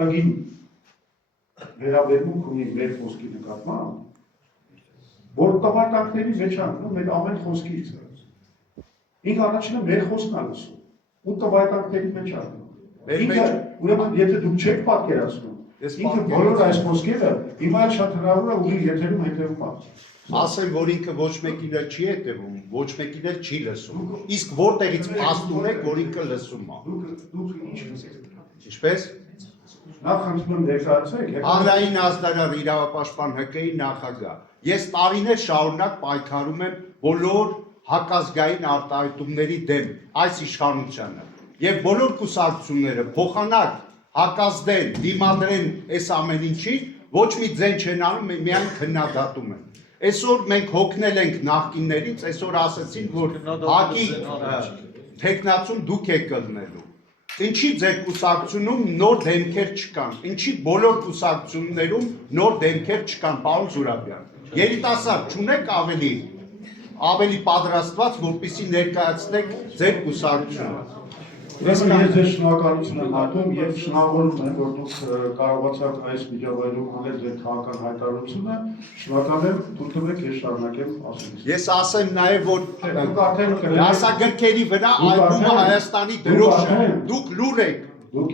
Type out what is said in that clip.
Տագին վերաբերմունք ունի մեր խոսքի նկատմամբ, որ տվյատակների մեջ անգամ մեր ամեն խոսքից է։ Ինքը առաջինը մեր խոսքն է լսում, ու տվյատակների մեջ անգամ։ Ինքը, ուրեմն, եթե դուք չեք պատկերացնում, ինքը բոլոր այս խոսքերը հիմա էլ շատ հնարավոր է ուղիղ եթերում հետևում է։ Ասեմ, որ ինքը ոչ մեկին էլ չի հետևում, ոչ մեկին էլ չի լսում։ Իսկ որտեղից փաստում եք, որ ինքը լսում է։ Դուք ինչ լսեք։ Ինչպես։ Նախ խնդրում եմ ներկայացեք։ Հանրային ազդարար իրավապաշտպան ՀԿ-ի նախագահ։ Ես տարիներ շարունակ պայքարում եմ բոլոր հակազգային արտահայտումների դեմ այս իշխանությանը։ Եվ բոլոր կուսակցությունները փոխանակ հակազդեն, դիմադրեն այս ամեն ինչին, ոչ մի ձեն չեն անում, միայն քննադատում են։ Այսօր մենք հոգնել ենք նախկիններից, այսօր ասացին, որ հակի թեկնածուն դուք եք կլնելու։ Ինչի ձեր կուսակցությունում նոր դեմքեր չկան, ինչի բոլոր կուսակցություններում նոր դեմքեր չկան, պարոն Զուրաբյան։ Երիտասարդ չունեք ավելի պատրաստված, որպեսզի ներկայացնեք ձեր կուսակցությունը։ Ես ձեզ շնորհակալություն եմ հայտնում եւ շնորհավորում եմ, որ դուք կարողացաք այս միջավայրում անել ձեր քաղաքական հայտարարությունը, շնորհակալ եմ, թույլ տվեք ես շարունակեմ ասելիս։ Ես ասեմ նաեւ, որ դուք արդեն դասագրքերի վրա ալբոմը Հայաստանի դրոշը, դուք լուր եք։ Դուք